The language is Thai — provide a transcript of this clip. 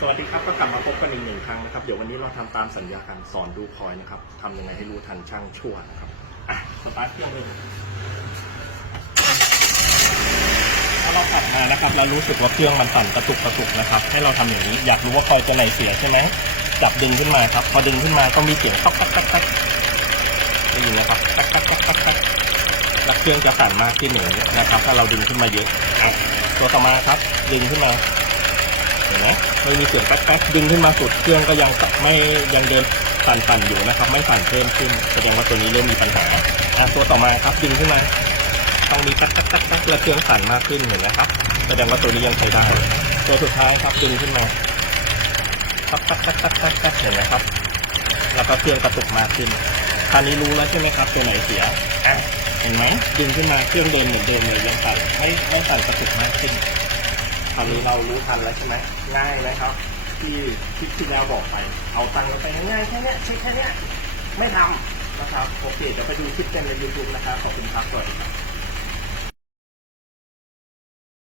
สวัสดีครับก็กลับมาพบกันอีกหนึ่งครั้งนะครับ เดี๋ยววันนี้เราทำตามสัญญาการสอนดูคอยนะครับทำยังไงให้รู้ทันช่างชั่วนะครับอะสตาร์ทเครื่องเลยถ้าเราขับมานะครับแล้วรู้สึกว่าเครื่องมันสั่นกระตุกกระตุกนะครับ ให้เราทำอย่างนี้อยากรู้ว่าคอยตัวไหนเสียใช่ไหมจับดึงขึ้นมาครับ พอดึงขึ้นมาก็มีเสียงต๊อกต๊อกต๊อกต๊อกได้ยินไหมครับต๊อกต๊อกต๊อกต๊อกต๊อกแล้วเครื่องจะสั่นมากขึ้นอย่งนะครับ ถ้าเราดึงขึ้นมาเยอะอะตัวต่อมาครับ ดึงขึ้นมา ไม่มีเสียงแป๊กๆดึงขึ้นมาสุดเครื่องก็ยังไม่ยังเดินสั่นๆอยู่นะครับ ไม่สั่นเพิ่มขึ้นแสดงว่าตัวนี้เริ่มมีปัญหาอะตัวต่อมาครับดึงขึ้นมาต้องมีแป๊กๆๆแล้วเครื่องสั่นมากขึ้นเห็นไหมครับแสดงว่าตัวนี้ยังใช้ได้ตัวสุดท้ายครับดึงขึ้นมาตักตักตักตักตักตักเห็นไหมครับ แล้วก็เครื่องกระตุกมากขึ้นคราวนี้รู้แล้วใช่ไหมครับตัวไหนเสียอะเห็นไหมดึงขึ้นมาเครื่องเดินเหมือนเดิมเลยยังสั่นไม่ไม่สั่นกระตุกมากขึ้น ราวนี้เรารู้ทันแล้วใช่ไหมง่ายนะครับ ที่คลิปที่แล้วบอกไป เอาตังค์เราไปง่ายๆแค่เนี้ยใช้แค่เนี้ยไม่ทำนะครับโอเคเดี๋ยวไปดูคลิปกันใน YouTube นะครับขอบคุณครับสวัสดีครับ